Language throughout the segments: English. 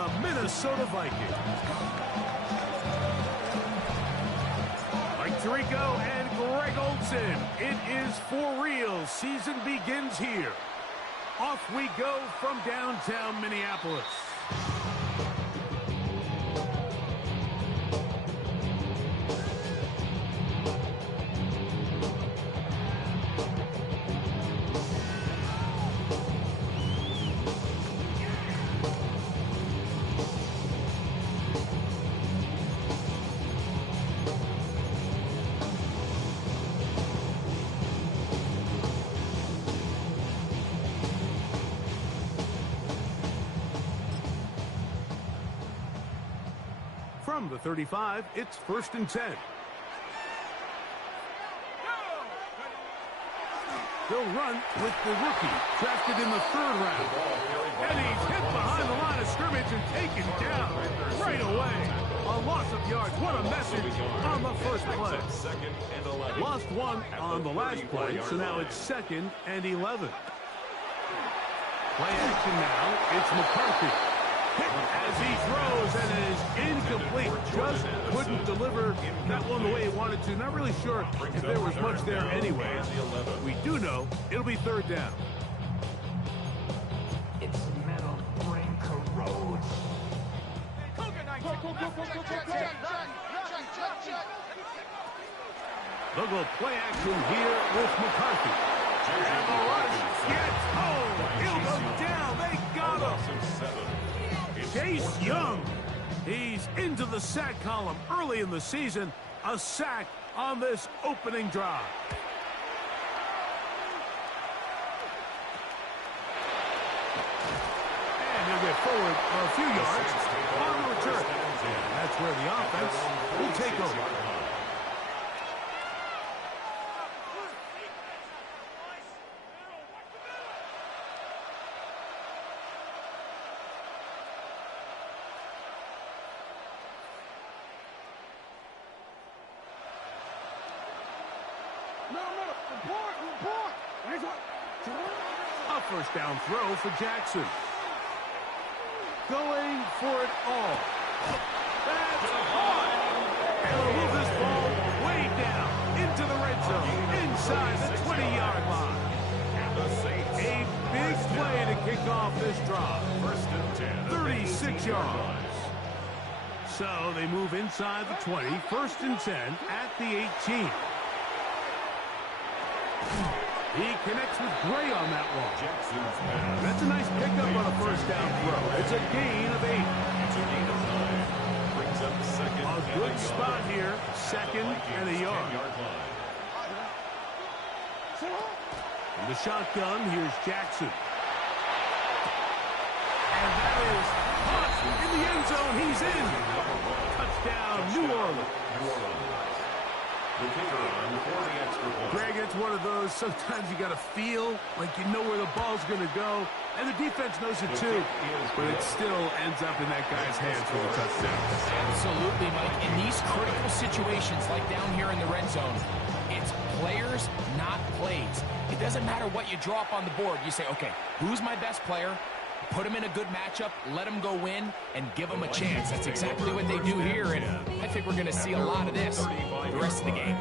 the Minnesota Vikings. Mike Tirico and Greg Olsen. It is for real. Season begins here. Off we go from downtown Minneapolis. From the 35, it's 1st and 10. They'll run with the rookie, drafted in the 3rd round. And he's hit behind the line of scrimmage and taken down right away. A loss of yards. What a message on the first play. Lost 1 on the last play, so now it's 2nd and 11. Play action now. It's McCarthy. As he throws, and it is incomplete. Just couldn't deliver that one the way he wanted to. Not really sure if there was much there anyways. We do know it'll be 3rd down. Its metal brain corrodes. They'll go play action here with McCarthy. And the rush gets home. He'll go down. They got him. Chase Young, he's into the sack column early in the season. A sack on this opening drive. And he'll get forward a few yards on the return. And that's where the offense will take over. A 1st down throw for Jackson. Going for it all. That's hard. And they'll move this ball way down into the red zone, inside the 20-yard line. A big play to kick off this drive. 36 yards. So they move inside the 20, 1st and 10 at the 18. He connects with Gray on that one. That's a nice pickup on a 1st down throw. It's a gain of 8. A good spot here, 2nd and a yard. In the shotgun, here's Jackson. And that is caught in the end zone. He's in. Touchdown, New Orleans. Greg, it's one of those, sometimes you got to feel like you know where the ball's going to go, and the defense knows it too, but it still ends up in that guy's hands for the touchdown. Absolutely, Mike. In these critical situations, like down here in the red zone, it's players, not plays. It doesn't matter what you draw up on the board. You say, okay, who's my best player? Put him in a good matchup, let him go win, and give him a chance. That's exactly what they do here, and I think we're going to see a lot of this the rest of the game.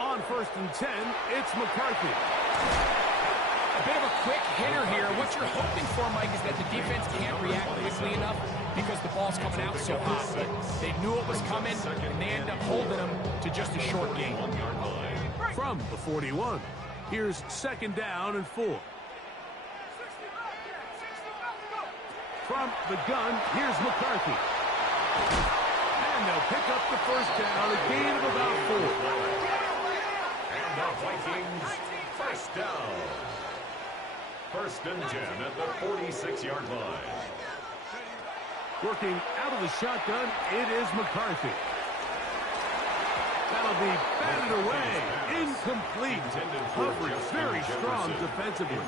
On 1st and 10, it's McCarthy. A bit of a quick hitter here. What you're hoping for, Mike, is that the defense can't react quickly enough because the ball's coming out so hot. But they knew it was coming, and they end up holding them to just a short gain. From the 41, here's 2nd down and 4. From the gun, here's McCarthy. And they'll pick up the 1st down, a gain of about 4. And the Vikings, 1st down. 1st and 10 at the 46-yard line. Working out of the shotgun, it is McCarthy. That'll that'll be batted away. Incomplete. Coverage very strong defensively.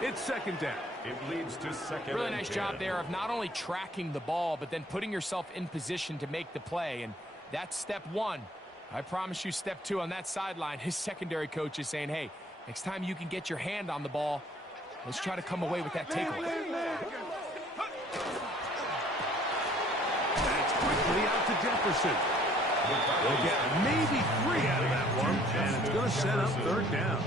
It's second down. It leads to second. Really nice job there of not only tracking the ball, but then putting yourself in position to make the play. And that's step one. I promise you step two on that sideline. His secondary coach is saying, hey, next time you can get your hand on the ball, let's try to come away with that takeaway. That's quickly out to Jefferson. They'll get maybe 3 out of that one, and it's going to set up third down.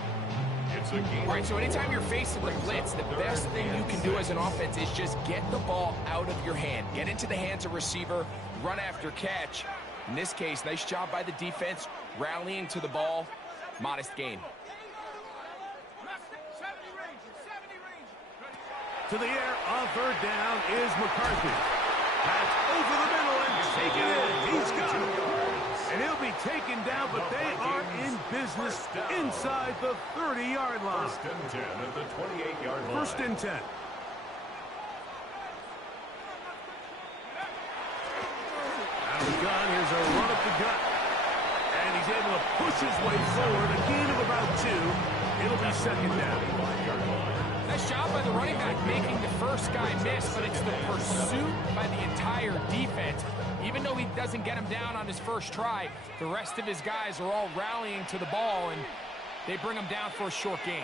All right, so anytime you're facing the blitz, the best thing you can do as an offense is just get the ball out of your hand. Get into the hands of receiver, run after catch. In this case, nice job by the defense, rallying to the ball. Modest gain. To the air on third down is McCarthy. That's over the middle and taken in. He's got it. And he'll be taken down, but they are in business inside the 30-yard line. First and 10 at the 28-yard line. First and 10. Out of the gun, here's a run up the gut. And he's able to push his way forward. A gain of about 2. It'll be second down. Nice job by the running back making the first guy miss, but it's the pursuit by the entire defense. Even though he doesn't get him down on his first try, the rest of his guys are all rallying to the ball, and they bring him down for a short gain.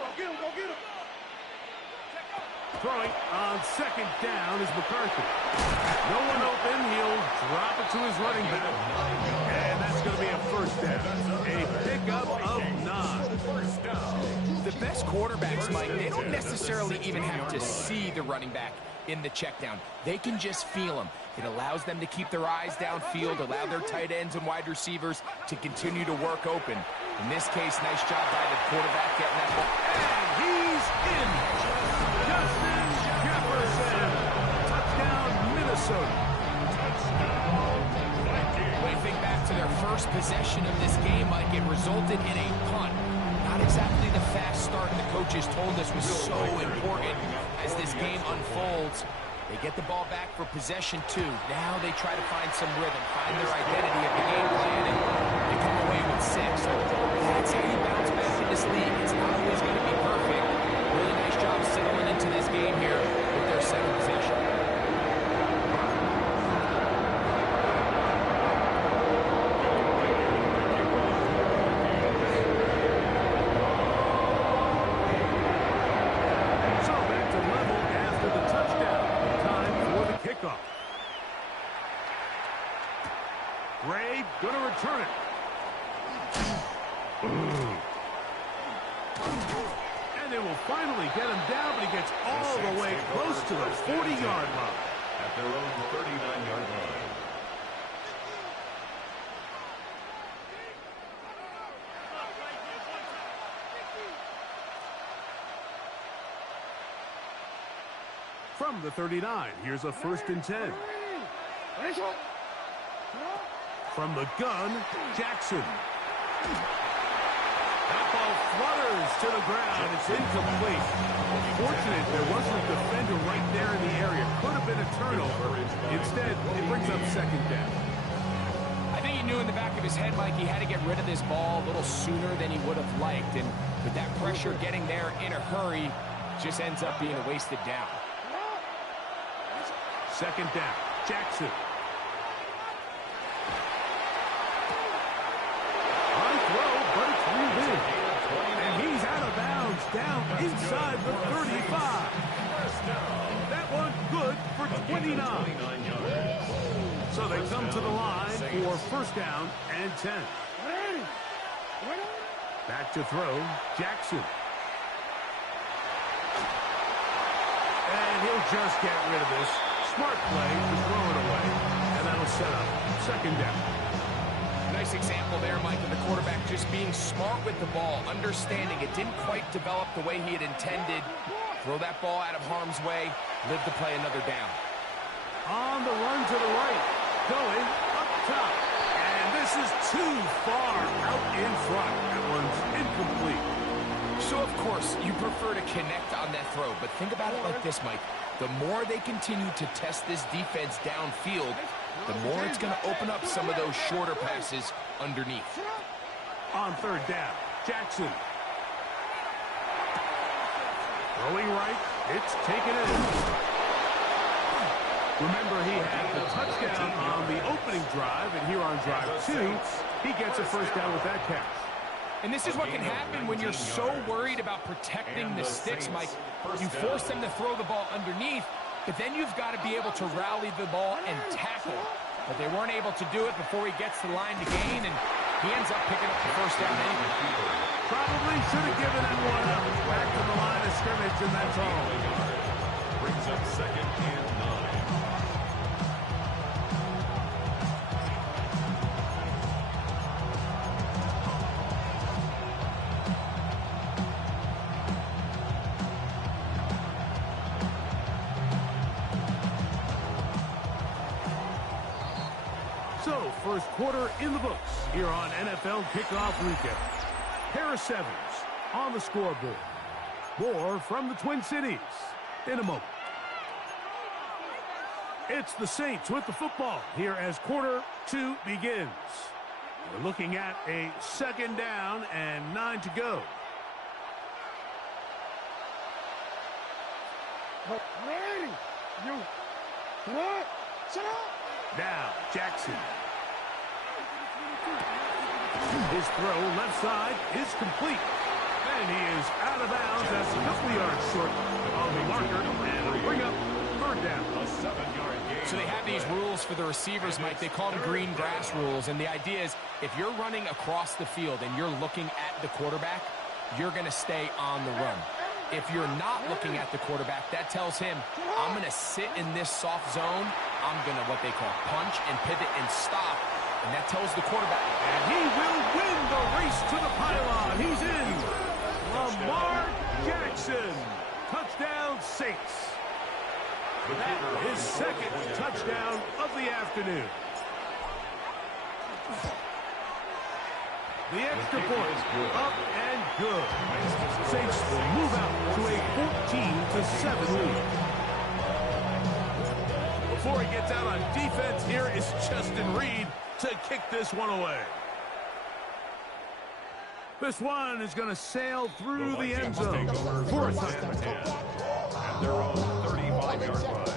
Go get him. Throwing on second down is McCarthy. No one open. He'll drop it to his running back. And that's going to be a first down. A pickup of 9. The best quarterbacks, Mike, they don't necessarily even have to see the running back in the check down. They can just feel him. It allows them to keep their eyes downfield, allow their tight ends and wide receivers to continue to work open. In this case, nice job by the quarterback getting that ball. And he's in. Justin Jefferson. Touchdown, Minnesota. When you think back to their first possession of this game, Mike, it resulted in a punt. Not exactly the fast start the coaches told us was so important as this game unfolds. They get the ball back for possession 2. Now they try to find some rhythm, find their identity of the game plan, and they come away with 6. That's how you bounce back in this league. It's not always going to be perfect. Really nice job settling into this game here with their second possession. Gray going to return it. And they will finally get him down, but he gets all the way close to the 40-yard line. At their own 39-yard line. From the 39, here's a first and 10. From the gun, Jackson. That ball flutters to the ground. It's incomplete. Fortunate there wasn't a defender right there in the area. Could have been a turnover. Instead, it brings up second down. I think he knew in the back of his head, Mike, he had to get rid of this ball a little sooner than he would have liked. And with that pressure getting there in a hurry, just ends up being a wasted down. Second down, Jackson. And he's out of bounds, down inside the 35. That one good for 29. So they come to the line for first down and 10. Back to throw, Jackson. And he'll just get rid of this. Smart play to throw it away. And that'll set up second down. Nice example there, Mike, of the quarterback just being smart with the ball, understanding it didn't quite develop the way he had intended. Throw that ball out of harm's way, live to play another down. On the run to the right, going up top. And this is too far out in front. That one's incomplete. So, of course, you prefer to connect on that throw, but think about it like this, Mike. The more they continue to test this defense downfield, the more it's going to open up some of those shorter passes underneath. On third down, Jackson. Throwing right, it's taken in. Remember, he had the touchdown on the opening drive, and here on drive 2, he gets a first down with that catch. And this is what can happen when you're so worried about protecting the sticks, Mike. You force them to throw the ball underneath, but then you've got to be able to rally the ball and tackle. But they weren't able to do it before he gets to the line to gain, and he ends up picking up the first down anyway. Probably should have given him one up. Back to the line of scrimmage, and that's all. Brings up 2nd and 9. So, first quarter in the books here on NFL Kickoff Weekend. Harris Evans on the scoreboard. More from the Twin Cities in a moment. It's the Saints with the football here as quarter 2 begins. We're looking at a second down and 9 to go. Now, Jackson. His throw left side is complete. And he is out of bounds. That's a couple yards short on the marker. And it'll bring up third down. A 7-yard gain. So they have these rules for the receivers, Mike. They call them green grass rules. And the idea is if you're running across the field and you're looking at the quarterback, you're going to stay on the run. If you're not looking at the quarterback, that tells him, I'm going to sit in this soft zone. I'm going to what they call punch and pivot and stop. And that tells the quarterback. And he will win the race to the pylon. He's in. Lamar Jackson. Touchdown, Saints. His second touchdown of the afternoon. The extra point up and good. Saints will move out to a 14-7 lead. Before he gets out on defense, here is Justin Reed to kick this one away. This one is going to sail through the end zone for a touchdown. At their own 35-yard line.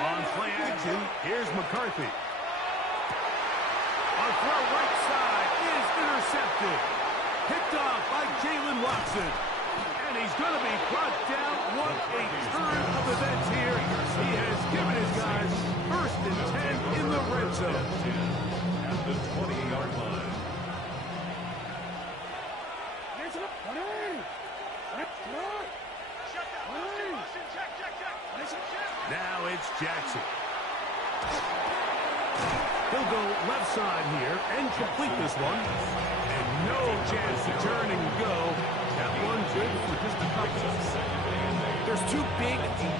On play action, here's McCarthy. On throw right side is intercepted. Picked off by Jalen Watson. And he's going to be brought down. What a turn of events here. He has given his guys first and 10 in the red zone. At the 20-yard line. Now it's Jackson. He'll go left side here and complete this one. And no chance to turn and go. That one good for just a couple. There's two big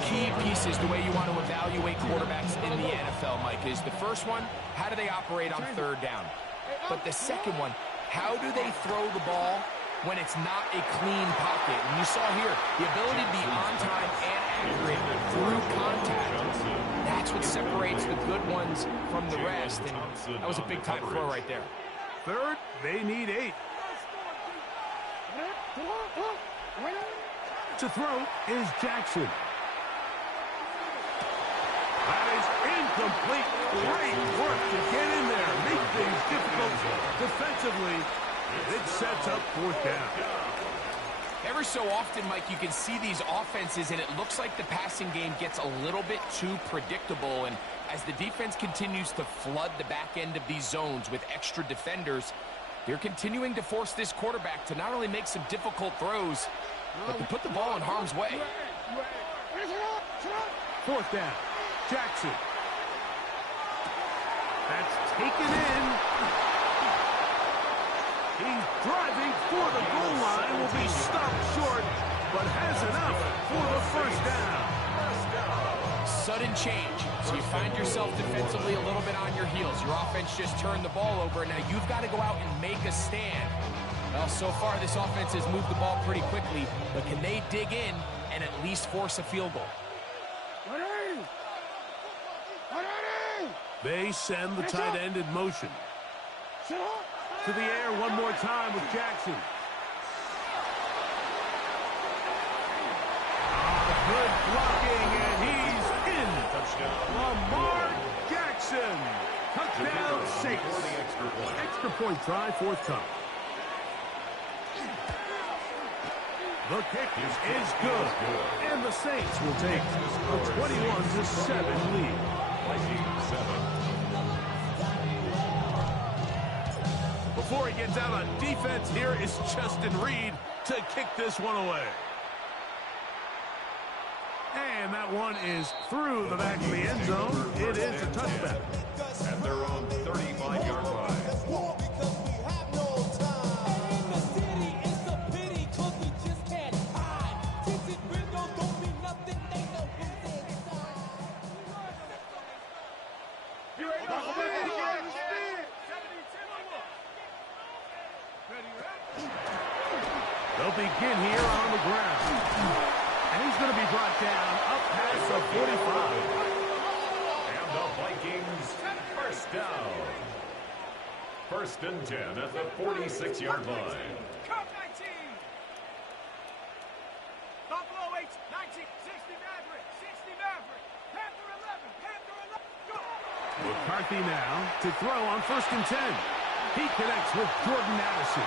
key pieces the way you want to evaluate quarterbacks in the NFL, Mike, is the first one, how do they operate on third down? But the second one, how do they throw the ball when it's not a clean pocket? And you saw here, the ability to be on time and accurate through contact. That's what separates the good ones from the rest. And that was a big-time throw right there. Third, they need 8. To throw is Jackson. That is incomplete. Great work to get in there. Make things difficult defensively. It sets up fourth down. Every so often, Mike, you can see these offenses, and it looks like the passing game gets a little bit too predictable. And as the defense continues to flood the back end of these zones with extra defenders, they're continuing to force this quarterback to not only make some difficult throws, but to put the ball in harm's way. Fourth down. Jackson. That's taken in. He's driving for the goal line. Will be stopped short, but has enough for the first down. sudden change. So you find yourself defensively a little bit on your heels. Your offense just turned the ball over. Now you've got to go out and make a stand. Well, so far this offense has moved the ball pretty quickly, but can they dig in and at least force a field goal? They send the tight end in motion. To the air one more time with Jackson. Good blocking, and he's in. Lamar Jackson. Touchdown, Saints. Extra point try, fourth time. The kick is good. And the Saints will take a 21-7 lead. Before he gets out on defense, here is Justin Reed to kick this one away. And that one is through the back of the end zone. It is a touchback. At their own 35-yard line. They'll begin here on the ground. And he's going to be brought down up past the 45. And the Vikings first down. First and 10 at the 46-yard line. Cup 19. Buffalo 8, 19, 60 Maverick, 60 Maverick, Panther 11, Panther 11, go! McCarthy now to throw on first and 10. He connects with Jordan Addison.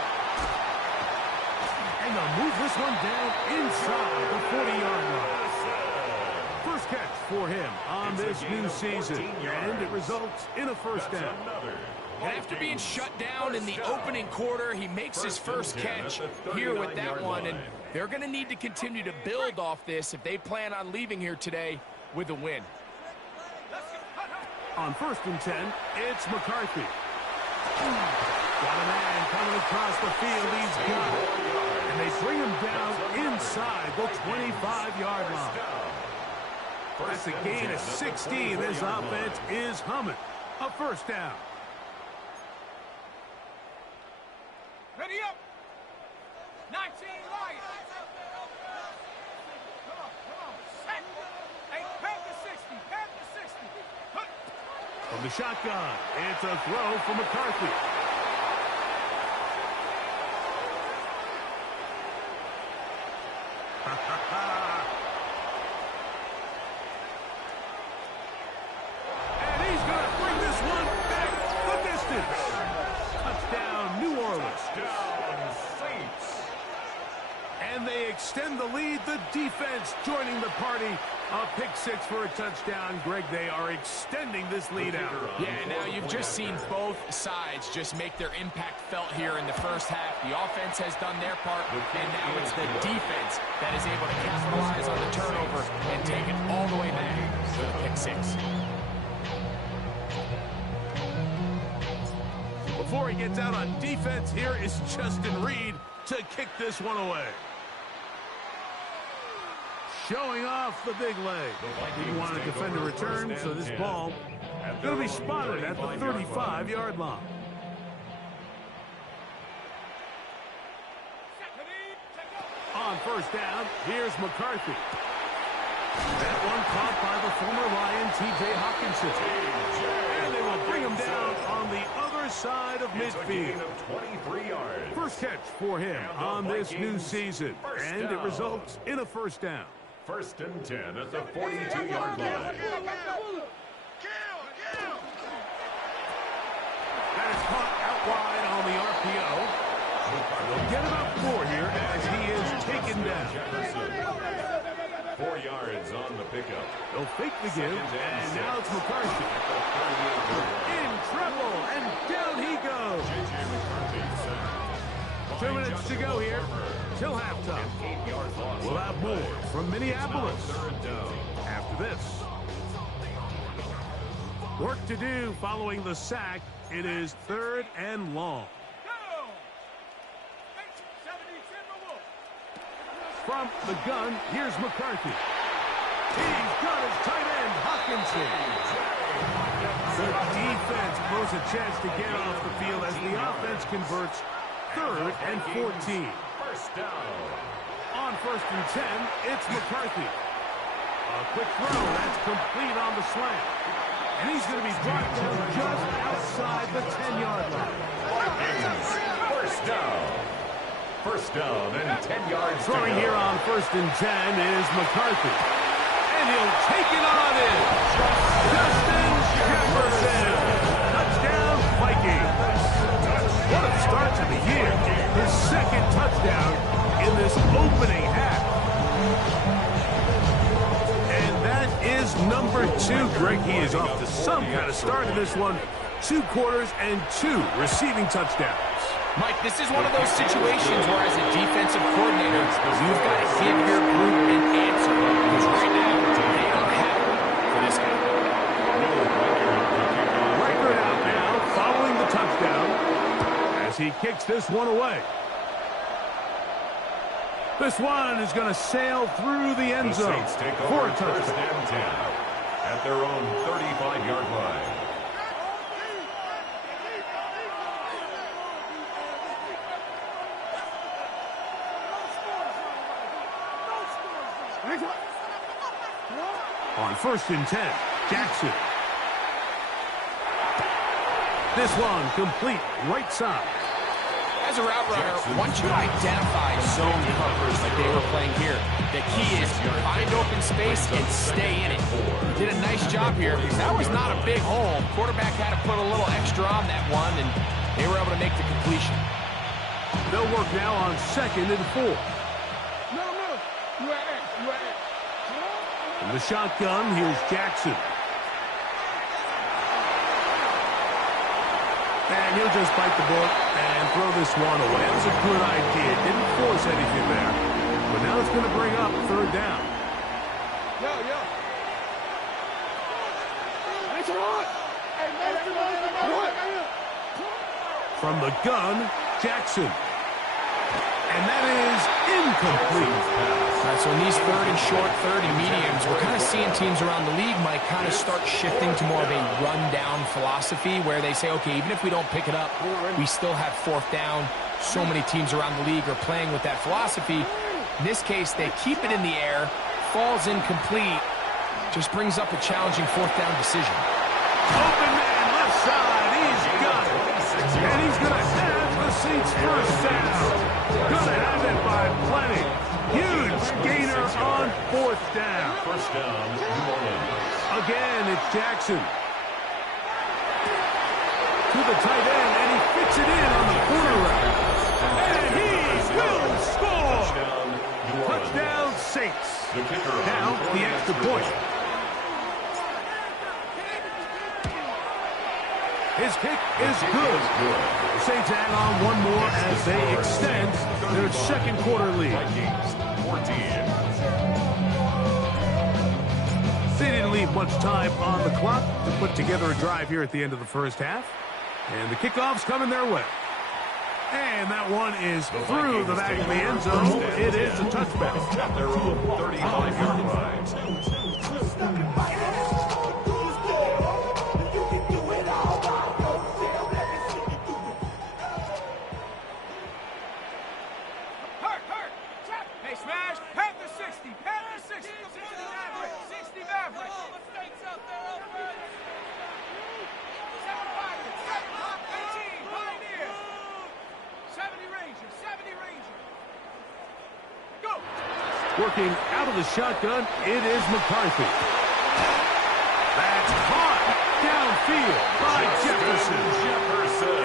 And they'll move this one down inside the 40-yard line. First catch for him on this new season. And it results in a first down. And after being shut down in the opening quarter, he makes his first catch here with that one. And they're going to need to continue to build off this if they plan on leaving here today with a win. On first and 10, it's McCarthy. Got a man coming across the field. He's got it. And they bring him down inside the 25-yard line. That's a gain of 16. This offense is humming. A first down. Ready up! 19 Lions! Come on, set! Hey, Panther 60, Panther 60! From the shotgun, it's a throw for McCarthy. And he's going to bring this one back the distance. Touchdown, New Orleans. Touchdown, Saints. And they extend the lead. The defense joining the party. A pick six for a touchdown. Greg, they are extending this lead out. Yeah, now you've just seen both sides just make their impact felt here in the first half. The offense has done their part, and now it's the defense that is able to capitalize on the turnover and take it all the way back to the pick six. Before he gets out on defense, here is Justin Reed to kick this one away. Showing off the big leg. Didn't want to defend a return, so this ball going to be spotted at the 35-yard line. On first down, here's McCarthy. That one caught by the former Lion, T.J. Hawkinson. And they will bring him down on the other side of midfield. 23 yards. First catch for him on this new season. And it results in a first down. First and 10 at the 42-yard line. That is caught out wide on the RPO. They'll get about 4 here as he is taken down. 4 yards on the pickup. They'll fake the give, and now it's McCarthy. In trouble, and down he goes. 2 minutes to go here till halftime. We'll have more from Minneapolis after this. Work to do following the sack. It is 3rd and long. From the gun, here's McCarthy. He's got his tight end, Hawkinson. The defense blows a chance to get off the field as the offense converts 3rd and 14. First down. On 1st and 10, it's McCarthy. A quick throw, that's complete on the slant. And he's going to be brought down just outside the 10-yard line. First down. First down and 10 yards. Throwing here on 1st and 10 is McCarthy. And he'll take it on in. Justin Jefferson. Touchdown, Vikings. What a start to the year. His 2nd touchdown in this opening half. And that is number 2. Greg, he is off to some kind of start in this one. 2 quarters and 2 receiving touchdowns. Mike, this is one of those situations where as a defensive coordinator, you've got to give your group an answer. Because right now, they don't have it for this guy. Record out now following the touchdown as he kicks this one away. This one is going to sail through the end zone for a touchdown. 1st and 10 at their own 35-yard line. On 1st and 10, Jackson. This one complete right side. As a route runner, once you identify zone coverage like they were playing here, the key is to find open space and stay in it. Did a nice job here because that was not a big hole. Quarterback had to put a little extra on that one, and they were able to make the completion. They'll work now on 2nd and 4. In the shotgun, here's Jackson. And he'll just bite the bullet and throw this one away. That was a good idea. Didn't force anything there. But now it's going to bring up 3rd down. From the gun, Jackson. And that is incomplete. All right, so in these 3rd and short, 3rd and mediums, we're kind of seeing teams around the league, Mike, kind of start shifting to more of a run-down philosophy where they say, okay, even if we don't pick it up, we still have 4th down. So many teams around the league are playing with that philosophy. In this case, they keep it in the air, falls incomplete, just brings up a challenging 4th down decision. Open man, left side, he's got it. And he's going to have the Saints' 1st down. Going to have it by plenty. Huge gainer on 4th down. 1st down, New Orleans. Again, it's Jackson. To the tight end, and he fits it in on the corner route. And he will score. Touchdown, Saints. Now, the extra point. His kick is good. The Saints add on one more as they extend their 2nd quarter lead. They didn't leave much time on the clock to put together a drive here at the end of the 1st half. And the kickoff's coming their way. And that one is through the back of the end zone. It is a touchback. At their own 35-yard line. Working out of the shotgun, it is McCarthy. That's caught downfield by Jefferson.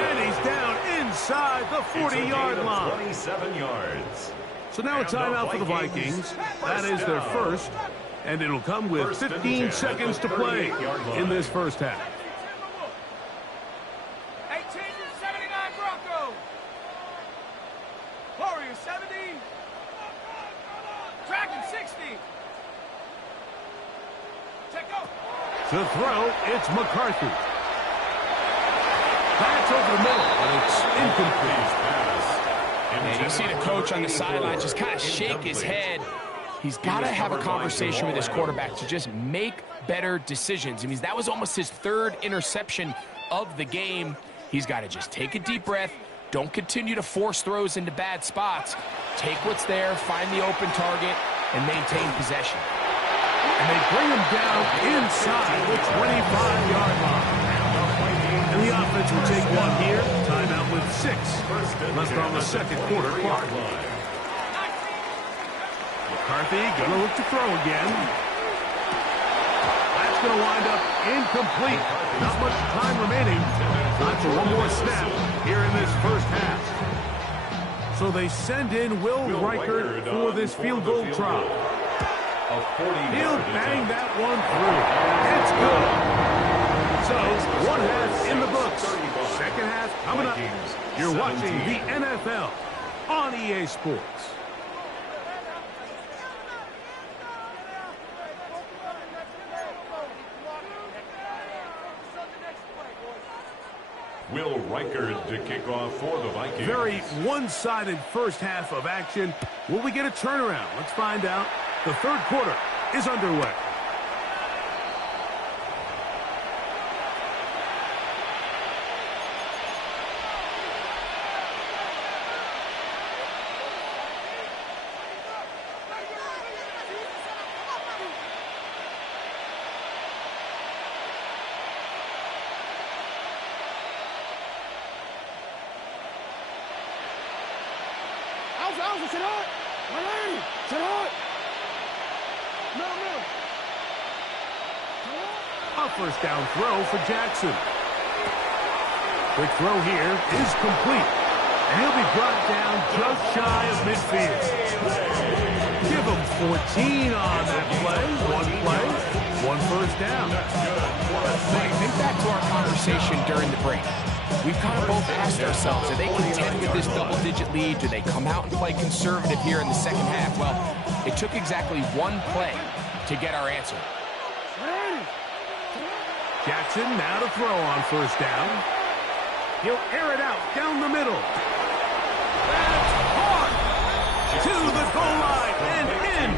And he's down inside the 40-yard line. 27 yards. So now a timeout for the Vikings. That is their 1st. And it'll come with 15 seconds to play in this 1st half. 18-79 Broncos. Warriors 70. Dragon 60. Take go. To throw, it's McCarthy. That's over the middle, but it's incomplete. And you see the coach on the sideline just kind of shake his head. He's got to have a conversation with his quarterback to just make better decisions. I mean, that was almost his third interception of the game. He's got to just take a deep breath. Don't continue to force throws into bad spots. Take what's there, find the open target, and maintain possession. And they bring him down inside the 25-yard line. And the offense will take one here. Timeout with 6 left on the second quarter clock. McCarthy going to look to throw again. That's going to wind up incomplete. Not much time remaining. Time for one more snap here in this first half. So they send in Will Reichert for this field goal try. He'll bang that one through. It's good. So, one half in the books. Second half coming up. You're watching the NFL on EA Sports. Will Reichert to kick off for the Vikings. Very one-sided first half of action. Will we get a turnaround? Let's find out. The third quarter is underway. A first down throw for Jackson. Quick throw here is complete. And he'll be brought down just shy of midfield. Give him 14 on that play. One first down. Think back to our conversation during the break. We've kind of both asked ourselves, are they content with this double-digit lead? Do they come out and play conservative here in the second half? Well, it took exactly one play to get our answer. Jackson now to throw on first down. He'll air it out down the middle. That's hard. To the goal line and in.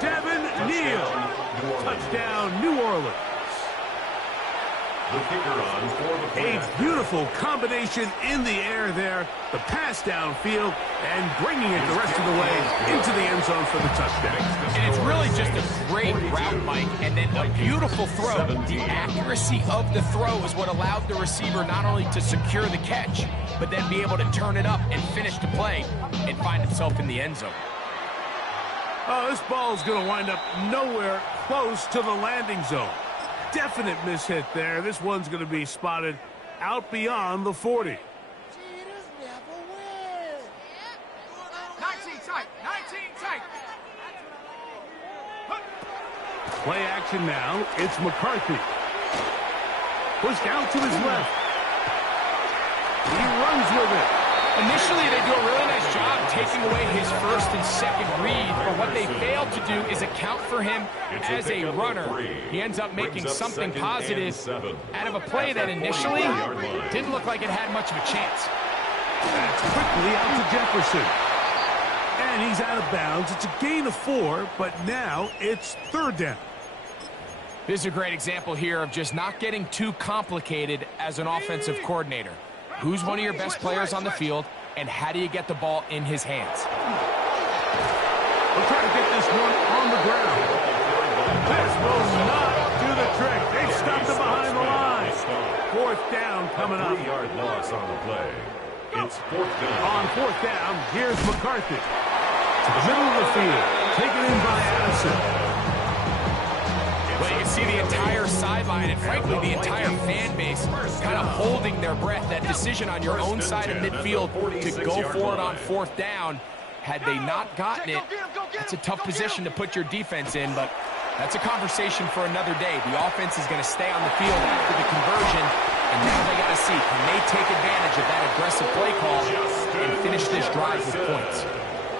Devin Neal. Touchdown, New Orleans. The kicker on for the play. A beautiful combination in the air there. The pass downfield and bringing it the rest of the way into the end zone for the touchdown. And it's really just a great route, Mike, and then a beautiful throw. The accuracy of the throw is what allowed the receiver not only to secure the catch, but then be able to turn it up and finish the play and find himself in the end zone. Oh, this ball is going to wind up nowhere close to the landing zone. Definite mishit there. This one's going to be spotted out beyond the 40. 19 tight. 19 tight. Play action now. It's McCarthy. Pushed out to his left. He runs with it. Initially, they do a really nice job taking away his first and second read, but what they fail to do is account for him as a runner. He ends up making something positive out of a play that initially didn't look like it had much of a chance. That's quickly out to Jefferson. And he's out of bounds. It's a gain of 4, but now it's third down. This is a great example here of just not getting too complicated as an offensive coordinator. Who's one of your best players on the field, and how do you get the ball in his hands? We'll try to get this one on the ground. This will not do the trick. They've stopped him behind the line. Fourth down coming up. 3-yard loss on the play. It's fourth down. On fourth down, here's McCarthy. To the middle of the field. Taken in by Addison. Well, you can see the entire sideline and, frankly, the entire fan base kind of holding their breath. That decision on your own side of midfield to go for it on fourth down, had they not gotten it, it's a tough position to put your defense in, but that's a conversation for another day. The offense is going to stay on the field after the conversion, and now they got to see, can they take advantage of that aggressive play call and finish this drive with points?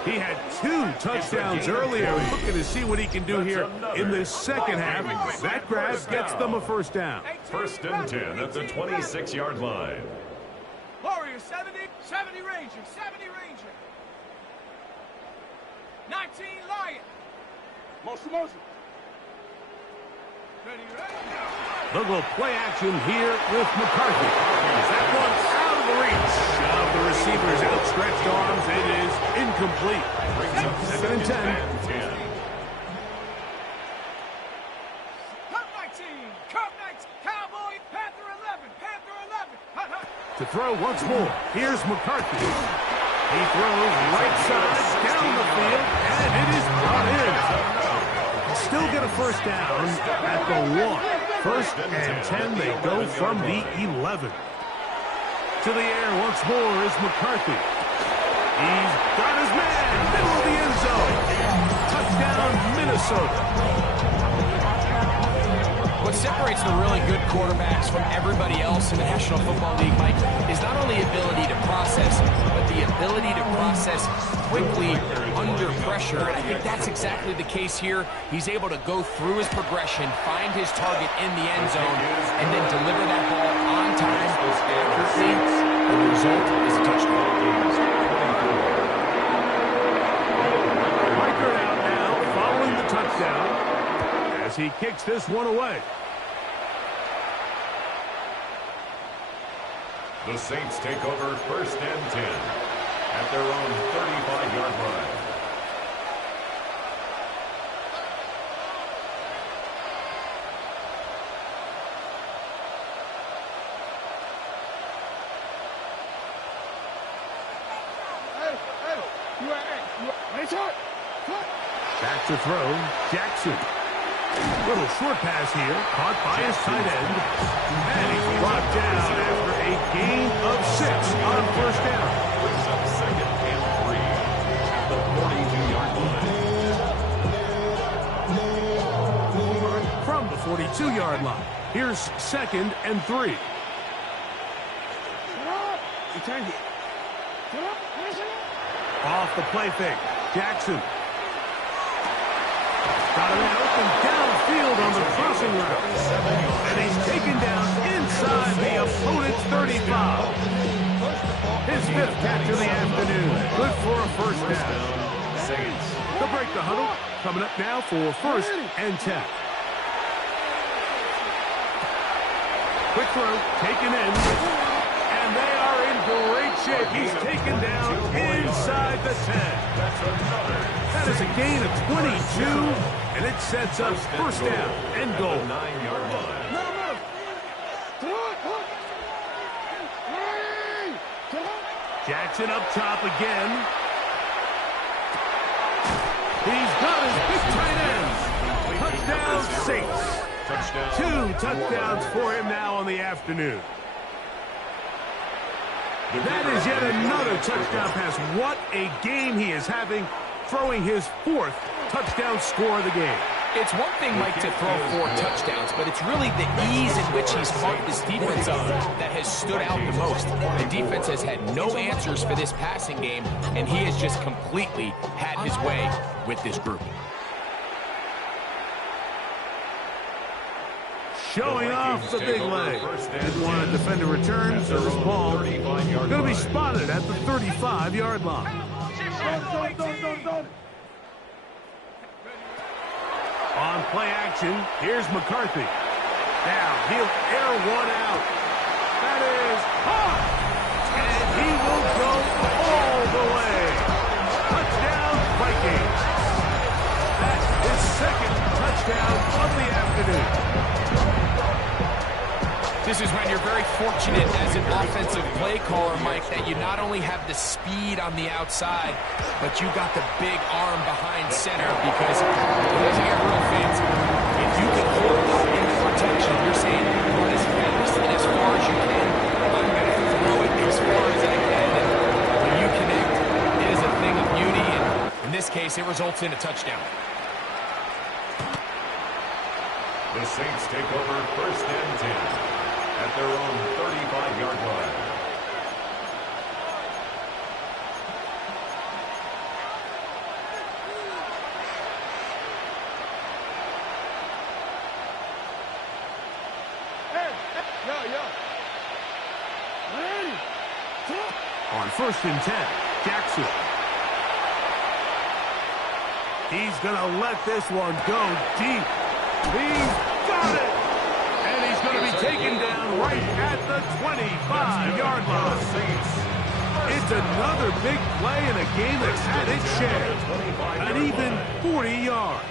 He had 2 touchdowns earlier. Looking to see what he can do here in this second half. That grab gets them a first down. First and 10 at the 26-yard line. Warriors 70, 70 Ranger, 70 Ranger. 19 Lion. They'll go play action here with McCarthy. That one's out of the reach of the receiver's outstretched arms. It is incomplete. Brings up 2nd and 10. Cowboy, Panther 11, Panther 11. Hut, hut. To throw once more, here's McCarthy. He throws right side down the field, and it is brought in. Still get a first down at the 1. 1st and 10, they go from the 11. To the air once more is McCarthy. He's got his man, middle of the end zone. Touchdown, Minnesota. What separates the really good quarterbacks from everybody else in the National Football League, Mike, is not only ability to process, but the ability to process quickly under pressure. And I think that's exactly the case here. He's able to go through his progression, find his target in the end zone, and then deliver that ball on time, accurately, and the result is a touchdown. Riker out now, following the touchdown, as he kicks this one away. The Saints take over 1st and 10 at their own 35-yard line. Back to throw, Jackson. Little short pass here, caught by his tight end. And he's brought down after a gain of 6 on 1st down. Brings up 2nd and 3 at the 42-yard line. From the 42-yard line, here's 2nd and 3. Off the play fake, Jackson. Got him open downfield on the crossing route. And he's taken down inside the opponent's 35. His 5th catch of the afternoon. Good for a first down. Saints. They'll break the huddle. Coming up now for 1st and 10. Quick throw, taken in. And they are in great shape. He's taken down inside the 10. That is a gain of 22, and it sets up 1st down and goal. 9-yard line. Jackson up top again. He's got his big tight end. Touchdown, Saints. Touchdown. 2 touchdowns for him now on the afternoon. That is yet another touchdown pass. What a game he is having, throwing his 4th touchdown score of the game. It's one thing, Mike, to throw 4 touchdowns, but it's really the ease in which he's fought this defense up that has stood out the most. The defense has had no answers for this passing game, and he has just completely had his way with this group. Showing off the big leg. Didn't want to defend a return, so this ball going to be spotted at the 35-yard line. On play action, here's McCarthy. Now he'll air one out. That is caught. And he will go all the way. Touchdown, Vikings. That's his 2nd touchdown of the afternoon. This is when you're very fortunate as an offensive play caller, Mike, that you not only have the speed on the outside, but you got the big arm behind center, because it doesn't get real fancy. If you can hold up in the protection, you're saying run as fast and as far as you can. I'm going to throw it as far as I can. And when you connect, it is a thing of beauty, and in this case, it results in a touchdown. The Saints take over 1st and 10. At their own 35-yard line. On 1st and 10, Jackson. He's going to let this one go deep. He's got it. And he's going to be taken down right at the 25-yard line. It's another big play in a game that's had its share. An even 40 yards.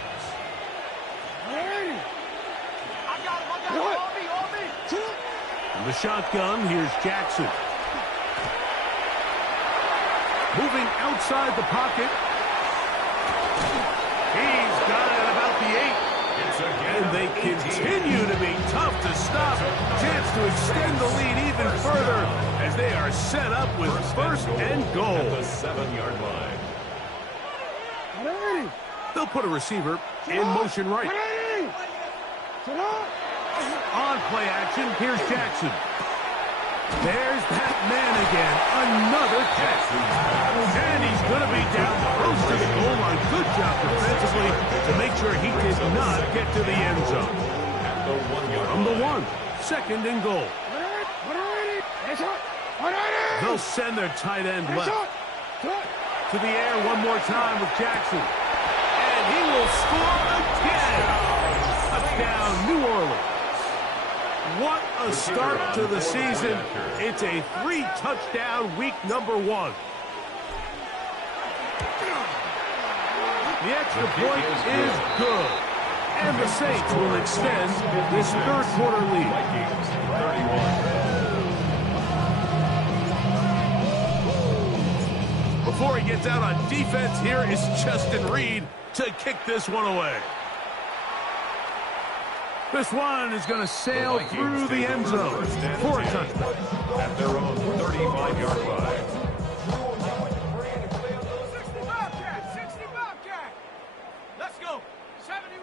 From the shotgun, here's Jackson. Moving outside the pocket. He's got it at about the 8. And they continue to be tough to stop. Chance to extend the lead even further as they are set up with first and goal. At the 7-yard line. They'll put a receiver in motion right. On play action, here's Jackson. There's that man again. Another catch. And he's going to be down close to the goal line. Good job defensively to make sure he did not get to the end zone. At the 1-yard From the line. 1, second and goal. They'll send their tight end left. To the air one more time with Jackson. And he will score again. Touchdown, New Orleans. What a start to the season. It's a 3-touchdown week number 1. The extra point is good. And the Saints will extend this third quarter lead. Vikings 31. Before he gets out on defense, here is Justin Reed to kick this one away. This one is going to sail through the end zone for a touchdown. At their own 35-yard line. 60 Bobcat. Let's go. 70.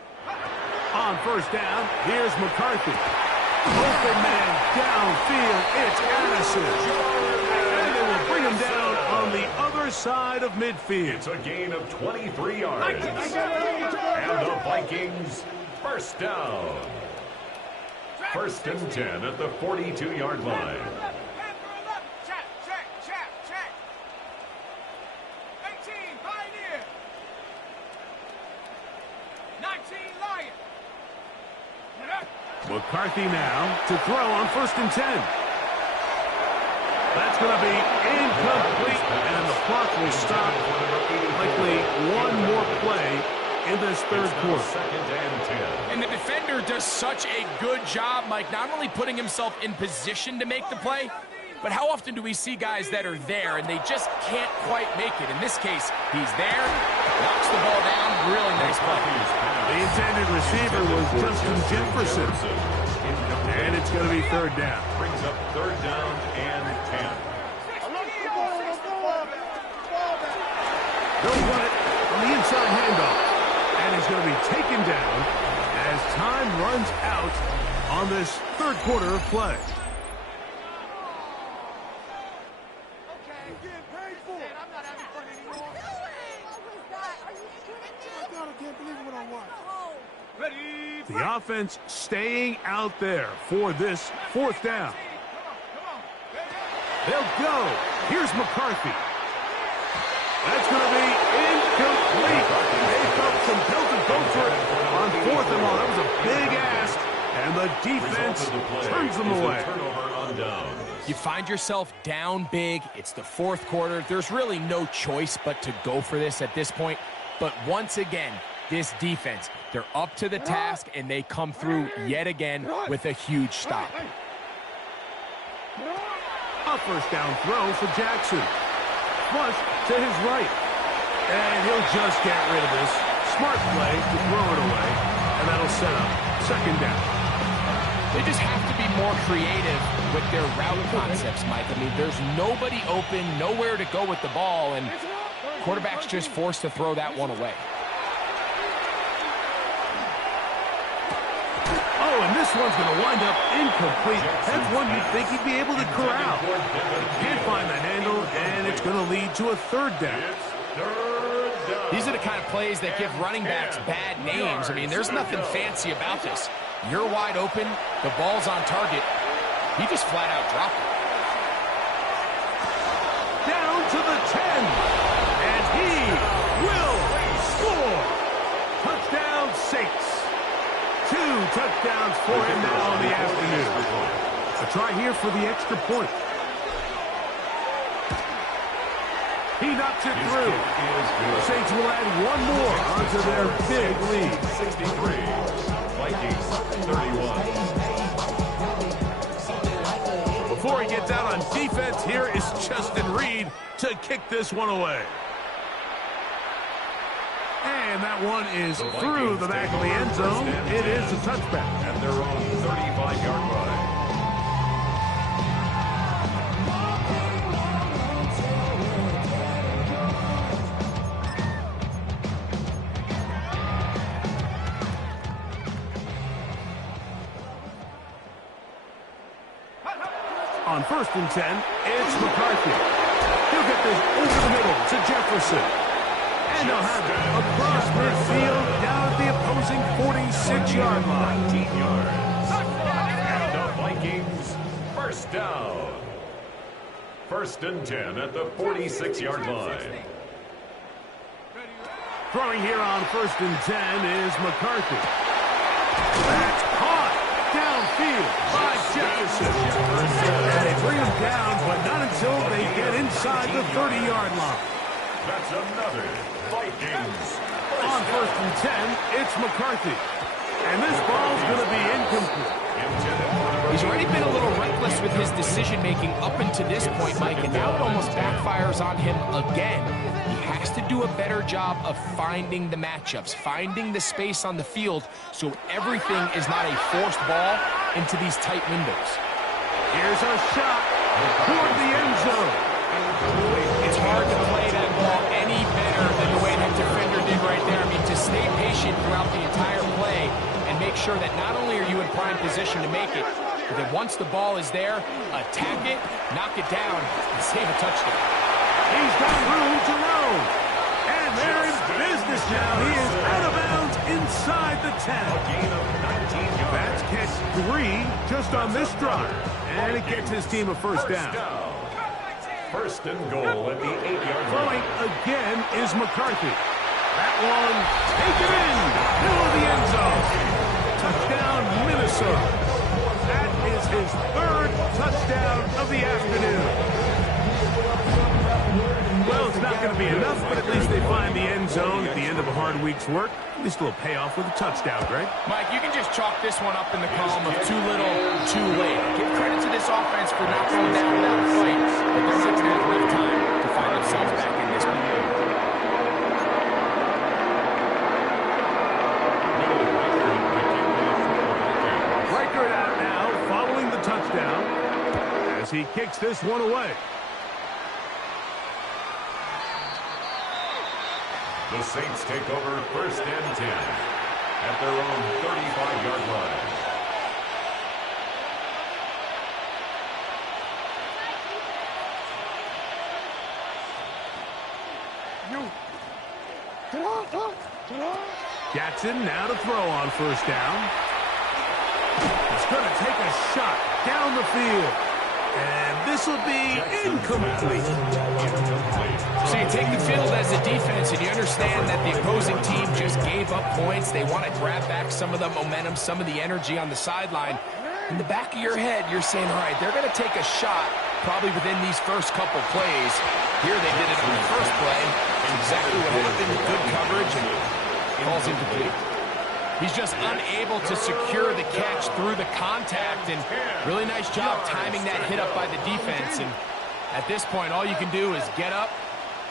On first down, here's McCarthy. Open man downfield. It's Addison. And they will bring him down on the other side of midfield. It's a gain of 23 yards. And the Vikings first down. First and 10 at the 42-yard line. Check. 18, Pioneer. 19, Lion. McCarthy now to throw on first and 10. That's going to be incomplete, and the clock will stop. Likely one more play in this third quarter. Second and 10. And the defender does such a good job, Mike, not only putting himself in position to make the play, but how often do we see guys that are there and they just can't quite make it? In this case, he's there, knocks the ball down, really nice play. The intended receiver was Justin Jefferson. And it's going to be third down. Brings up third down and 10. They'll run it on the inside handoff. And he's going to be taken down as time runs out on this third quarter of play. The offense staying out there for this fourth down. They'll go. Here's McCarthy. That's going to be incomplete. They felt compelled to go for it on fourth and long. That was a big ask, and the defense turns them away. You find yourself down big. It's the fourth quarter. There's really no choice but to go for this at this point. But once again, this defense, they're up to the task, and they come through yet again with a huge stop. A first down throw for Jackson. Flush to his right. And he'll just get rid of this. Smart play to throw it away. And that'll set up second down. They just have to be more creative with their route concepts, Mike. I mean, there's nobody open, nowhere to go with the ball, and quarterback's just forced to throw that one away. Oh, and this one's going to wind up incomplete. That's one you'd think he'd be able to corral. He can't find the handle, and it's going to lead to a third down. These are the kind of plays that give running backs bad names. I mean, there's nothing fancy about this. You're wide open, the ball's on target. He just flat out dropped it. Down to the 10, and he will score. Saints. 2 touchdowns for him now on the afternoon. A try here for the extra point. He knocks it through. The Saints will add one more onto their big lead. 63. Vikings 31. Before he gets out on defense, here is Justin Reed to kick this one away. And that one is through the back of the end zone. It is a touchback. At their own 35-yard line. On 1st and 10, it's McCarthy. He'll get this over the middle to Jefferson. And they'll have it across midfield down at the opposing 46-yard line. 19 yards. And the Vikings, first down. 1st and 10 at the 46-yard line. Throwing here on 1st and 10 is McCarthy. That's caught downfield by Jefferson. And they bring him down, but not until they get inside the 30-yard line. That's another Vikings. On 1st and 10, it's McCarthy. And this ball's going to be incomplete. He's already been a little reckless with his decision-making up until this point, Mike, and now it almost backfires on him again. He has to do a better job of finding the matchups, finding the space on the field so everything is not a forced ball into these tight windows. Here's a shot toward the end zone. It's hard to play that ball any better than the way that defender did right there. I mean, to stay patient throughout the entire play and make sure that not only are you in prime position to make it, but that once the ball is there, attack it, knock it down, and save a touchdown. He's got room to roam. And they're in business now. He is out of bounds inside the 10. That's catch 3 just on this drive. And it gets his team a first down. 1st and goal at the 8-yard Throwing line. again is McCarthy. That one taken in. Middle of the end zone. Touchdown, Minnesota. That is his 3rd touchdown of the afternoon. Well, it's not going to be enough, but at least they find the end zone at the end of a hard week's work. At least a little payoff with a touchdown, Greg. Mike, you can just chalk this one up in the column of too little, too late. Give credit to this offense for not going down without a fight, but they're not going to have enough time to find themselves back in this one. Reichert out now, following the touchdown, as he kicks this one away. The Saints take over 1st and 10 at their own 35-yard line. Jackson now to throw on 1st down. He's going to take a shot down the field. And this will be incomplete. So you take the field as a defense and you understand that the opposing team just gave up points. They want to grab back some of the momentum, some of the energy on the sideline. In the back of your head, you're saying, all right, they're going to take a shot probably within these first couple plays. Here they did it on the first play. It's exactly what happened. Good coverage and falls incomplete. He's just unable to secure the catch through the contact, and really nice job timing that hit up by the defense. And at this point, all you can do is get up,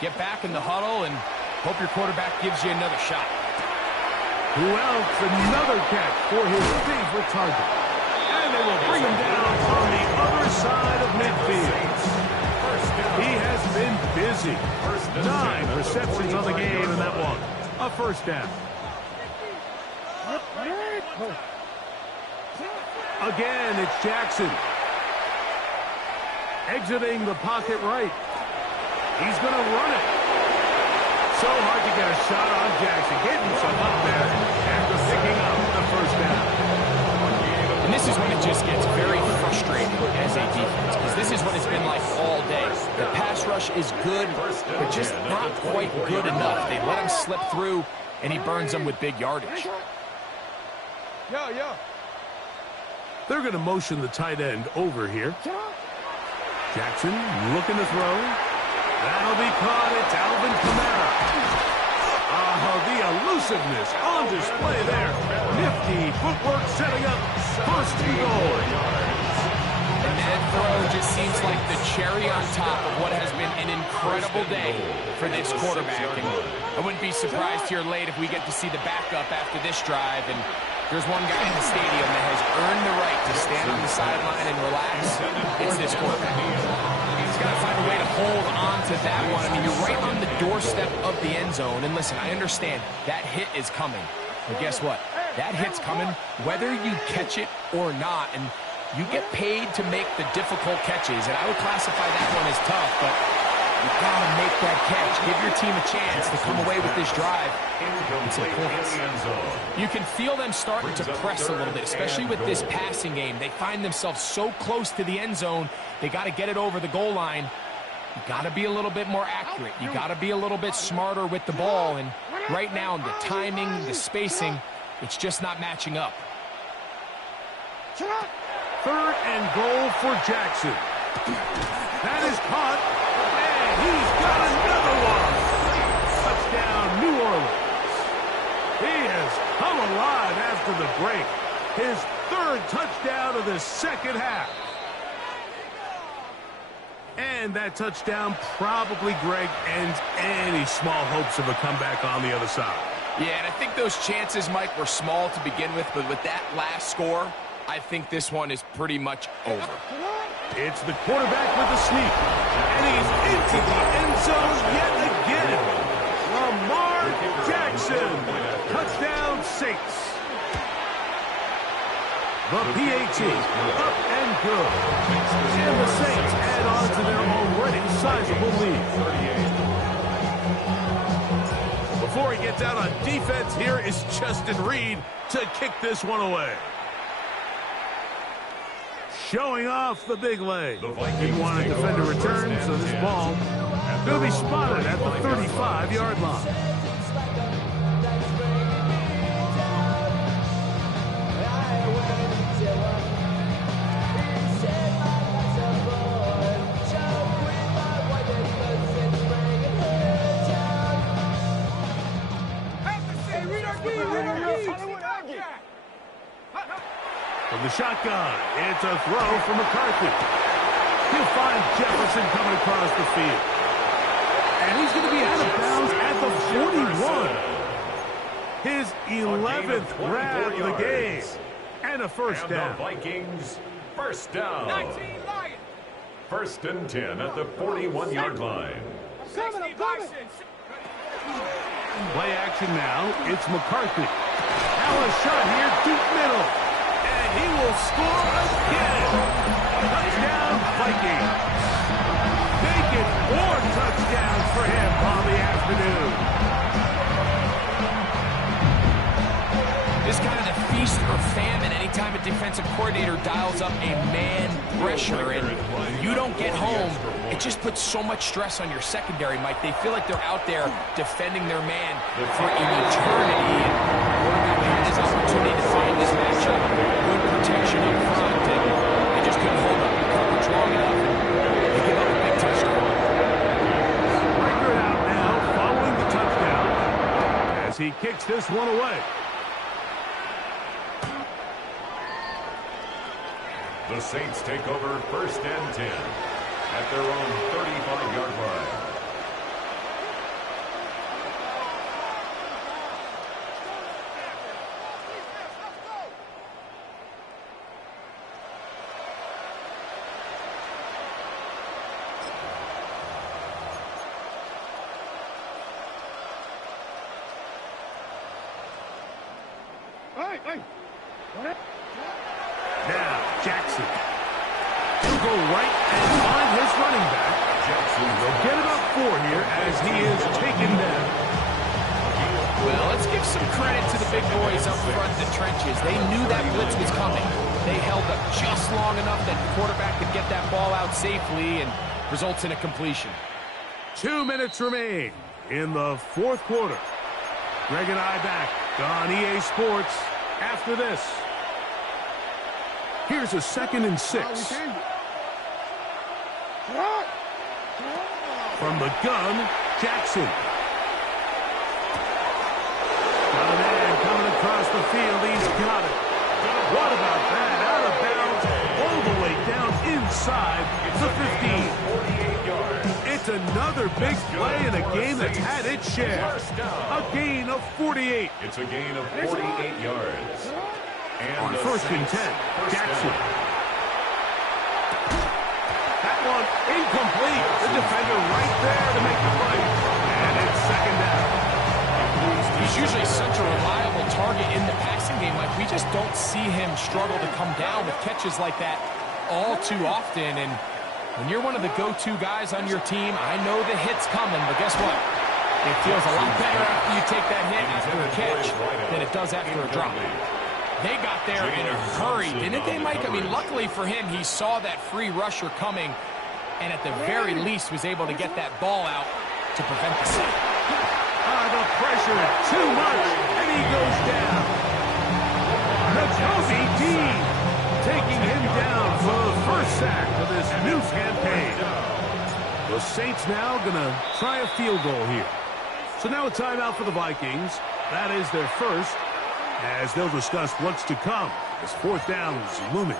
get back in the huddle, and hope your quarterback gives you another shot. Who else? Another catch for his favorite target. And they will bring him down on the other side of midfield. He has been busy. 9 receptions on the game, and that one a first down. Again, it's Jackson. Exiting the pocket right. He's going to run it. So hard to get a shot on Jackson. Getting some up there after picking up the first down. And this is when it just gets very frustrating as a defense, because this is what it's been like all day. The pass rush is good, but just not quite good enough. They let him slip through, and he burns them with big yardage. They're going to motion the tight end over here. Jackson looking to throw. That'll be caught. It's Alvin Kamara. Oh, the elusiveness on display there. Nifty footwork setting up first and goal. And that throw just seems like the cherry on top of what has been an incredible day for this quarterback. And I wouldn't be surprised here late if we get to see the backup after this drive. And there's one guy in the stadium that has earned the right to stand on the sideline and relax. It's this quarterback. He's got to find a way to hold on to that one. I mean, you're right on the doorstep of the end zone. And listen, I understand that hit is coming. But guess what? That hit's coming whether you catch it or not. And you get paid to make the difficult catches. And I would classify that one as tough, but you got to make that catch. Give your team a chance to come away with this drive and some points. You can feel them starting to press a little bit, especially with this passing game. They find themselves so close to the end zone, they got to get it over the goal line. You got to be a little bit more accurate. You got to be a little bit smarter with the ball. And right now, the timing, the spacing, it's just not matching up. Third and goal for Jackson. That is caught. And he's got another one. Touchdown, New Orleans. He has come alive after the break. His third touchdown of the second half. And that touchdown probably, Greg, ends any small hopes of a comeback on the other side. Yeah, and I think those chances, Mike, were small to begin with, but with that last score, I think this one is pretty much over. It's the quarterback with the sneak, and he's into the end zone yet again. Lamar Jackson, touchdown Saints. The PAT, up and good. And the Saints add on to their already sizable lead. Before he gets out on defense, here is Justin Reed to kick this one away. Showing off the big leg. Didn't want to defend a return, so this ball will be spotted at the 35-yard line. From the shotgun, it's a throw for McCarthy. He'll find Jefferson coming across the field. And he's going to be out of bounds at the 41. His 11th grab of the game. And a first down. The Vikings, first down. 19 Lions. First and 10 at the 41-yard line. 60 Bison. Play action now. It's McCarthy. Now a shot here, deep middle. And he will score again. Touchdown, Vikings. Make it 4 touchdowns for him on the afternoon. This kind of the feast or famine anytime a defensive coordinator dials up a man pressure and you don't get home, it just puts so much stress on your secondary, Mike. They feel like they're out there defending their man for an eternity. And quarterback had his opportunity to find this matchup. Good protection up front, and they just couldn't hold up the coverage long enough. They give up a big touchdown. Record out now following the touchdown as he kicks this one away. The Saints take over first and 10 at their own 35-yard line. Now, Jackson. He'll go right and find his running back. Jackson will get about 4 here as he is taken down. Well, let's give some credit to the big boys up front in the trenches. They knew that blitz was coming. They held up just long enough that the quarterback could get that ball out safely and results in a completion. 2 minutes remain in the fourth quarter. Greg and I back on EA Sports after this. Here's a 2nd and 6. From the gun, Jackson. Got a man coming across the field. He's got it. What about that? Out of bounds, all the way down inside the 15. It's another big play in a game that's had its share. A gain of 48. It's a gain of 48 yards. And on 1st and 10, Jackson. That one incomplete. The defender right there to make the play. And it's 2nd down. He's usually such a reliable target in the passing game. Like, we just don't see him struggle to come down with catches like that all too often. And when you're one of the go-to guys on your team, I know the hit's coming, but guess what? It feels a lot better after you take that hit after a catch than it does after a drop. They got there in a hurry, didn't they, Mike? I mean, luckily for him, he saw that free rusher coming and at the very least was able to get that ball out to prevent the sack. The pressure, too much, and he goes down. Nakobe Dean taking him down for the first sack of this new campaign. The Saints now going to try a field goal here. So now a timeout for the Vikings. That is their first, as they'll discuss what's to come as 4th down is looming.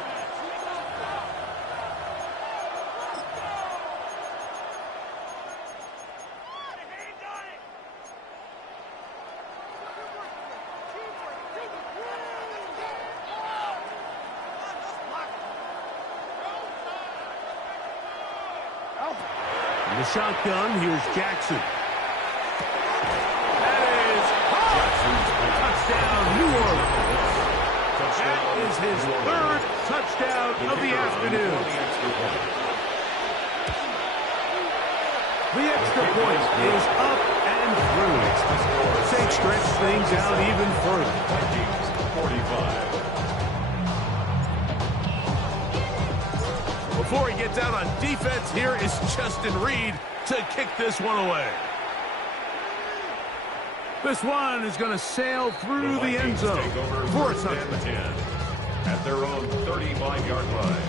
In the shotgun, here's Jackson. That is touchdown, New Orleans. That is his 3rd touchdown of the afternoon. The extra point is up and through. Saints stretch things out even further. 45. Before he gets out on defense, here is Justin Reed to kick this one away. This one is going to sail through the end zone for a touchdown. At their own 35-yard line.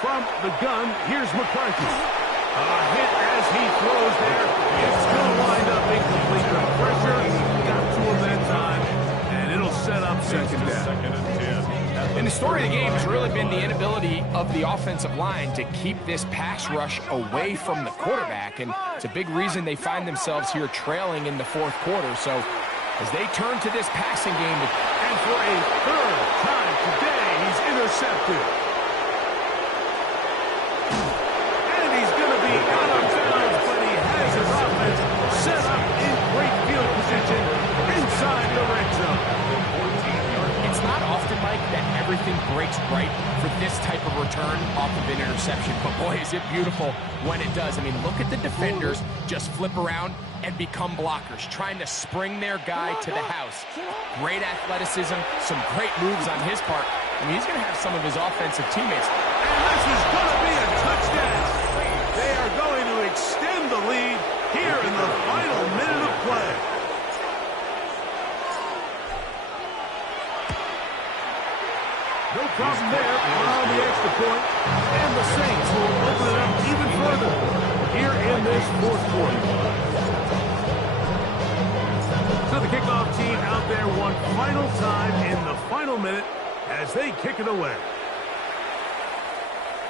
From the gun, here's McCarthy. A hit as he throws there. It's going to wind up incomplete. The pressure got to him that time, and it'll set up 2nd down. 2nd and 10. And the story of the game has really been the inability of the offensive line to keep this pass rush away from the quarterback, and it's a big reason they find themselves here trailing in the 4th quarter. So as they turn to this passing game, and for a 3rd time today, he's intercepted. Out of bounds, but he has his offense set up in great field position inside the red zone. It's not often, Mike, that everything breaks right for this type of return off of an interception, but boy, is it beautiful when it does. I mean, look at the defenders just flip around and become blockers, trying to spring their guy to the house. Great athleticism, some great moves on his part. I mean, he's going to have some of his offensive teammates. And this is going to be a touchdown. They are going to extend the lead here in the final minute of play. No problem there on the extra point. And the Saints will open it up even further here in this 4th quarter. So the kickoff team out there one final time in the final minute as they kick it away.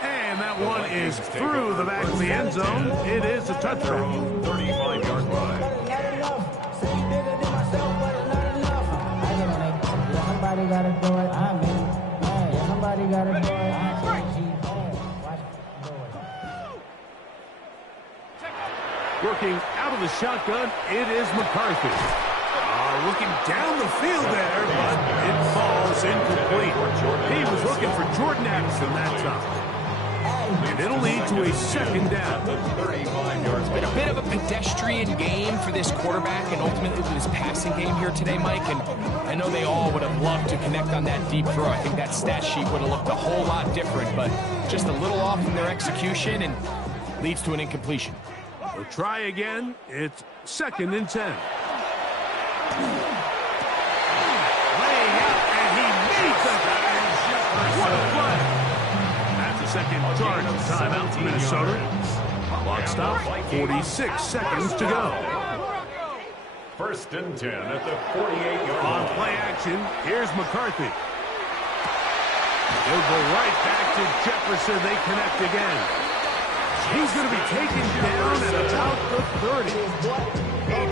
And that one is through the back of the end zone. It is a touchdown. 35-yard line. Somebody gotta do it. I mean, hey, somebody gotta do it. Working out of the shotgun, it is McCarthy. Looking down the field there, but it falls incomplete. He was looking for Jordan Addison that time. And it'll lead to a 2nd down. It's been a bit of a pedestrian game for this quarterback and ultimately for this passing game here today, Mike. And I know they all would have loved to connect on that deep throw. I think that stat sheet would have looked a whole lot different, but just a little off in their execution and leads to an incompletion. They'll try again. It's 2nd and 10. Laying out, and he needs it. What a play. That's a second charge timeout for Minnesota. Clock stop, 46 seconds to go. 1st and 10 at the 48-yard line. On play action, here's McCarthy. He'll go right back to Jefferson. They connect again. He's going to be taken down at about the 30.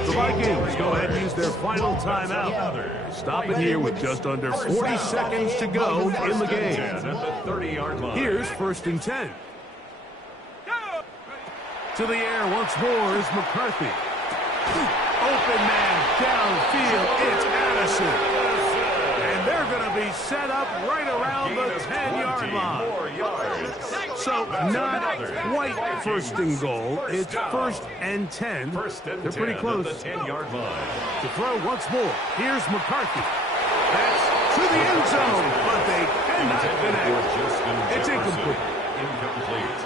The Vikings go ahead and use their final timeout. Stop it here with just under 40 seconds to go in the game. Here's 1st and 10. To the air once more is McCarthy. Open man downfield. It's Addison. And they're going to be set up right around the 10-yard line. So not quite 1st and goal. It's 1st and 10. They're pretty close. To throw once more. Here's McCarthy. That's to the end zone, but they cannot connect. It's incomplete.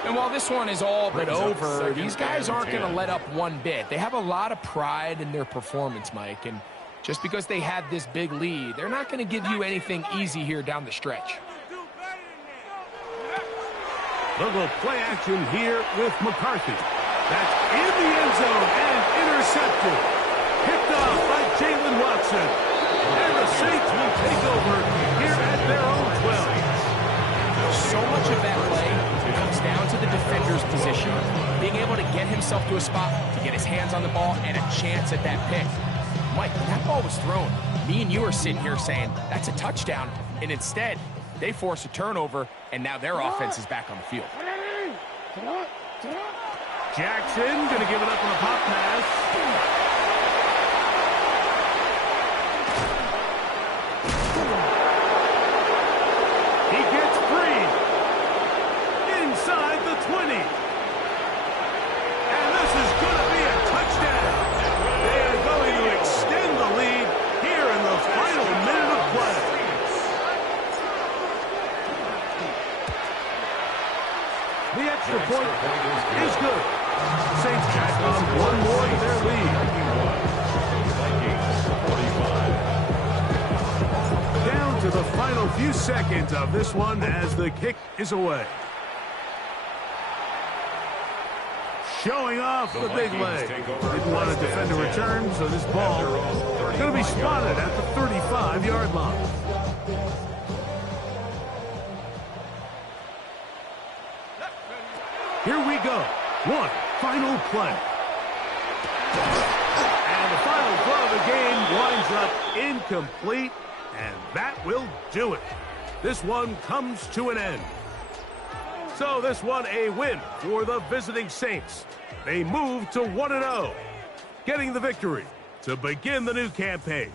And while this one is all but over, these guys aren't going to let up one bit. They have a lot of pride in their performance, Mike, and just because they had this big lead, they're not going to give you anything easy here down the stretch. They'll go play action here with McCarthy. That's in the end zone and intercepted. Picked off by Jalen Watson. And the Saints will take over here at their own 12. So much of that play comes down to the defender's position, being able to get himself to a spot, to get his hands on the ball, and a chance at that pick. Mike, when that ball was thrown, me and you are sitting here saying, that's a touchdown, and instead, they force a turnover, and now their offense is back on the field. Jackson going to give it up on a pop pass. He gets free inside the 20. And this is going to be a touchdown. They are going to extend the lead here in the final minute of play. The extra point is good. Saints tack on one more to their lead. Down to the final few seconds of this one as the kick is away. Showing off the big leg. Didn't want to defend a return, so this ball is going to be spotted at the 35-yard line. Here we go. One final play. And the final throw of the game winds up incomplete, and that will do it. This one comes to an end. So this one a win for the visiting Saints. They move to 1-0, getting the victory to begin the new campaign.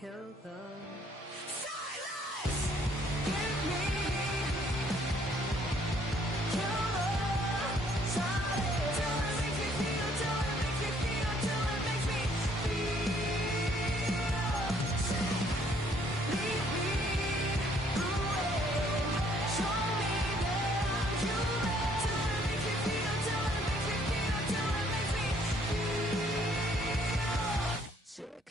kill them. Silence! Give me killer silence. Till it makes me feel, till it makes me feel, till it makes me feel sick. Leave me ruined. Show me that I'm human. Till it makes me feel, till it makes me feel, till it makes me feel sick.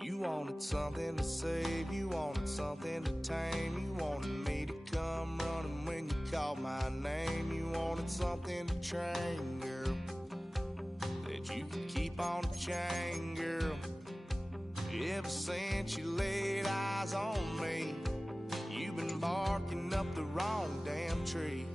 You wanted something to save, you wanted something to tame. You wanted me to come running when you called my name. You wanted something to train, girl, that you could keep on the chain, girl. Ever since you laid eyes on me, you've been barking up the wrong damn tree.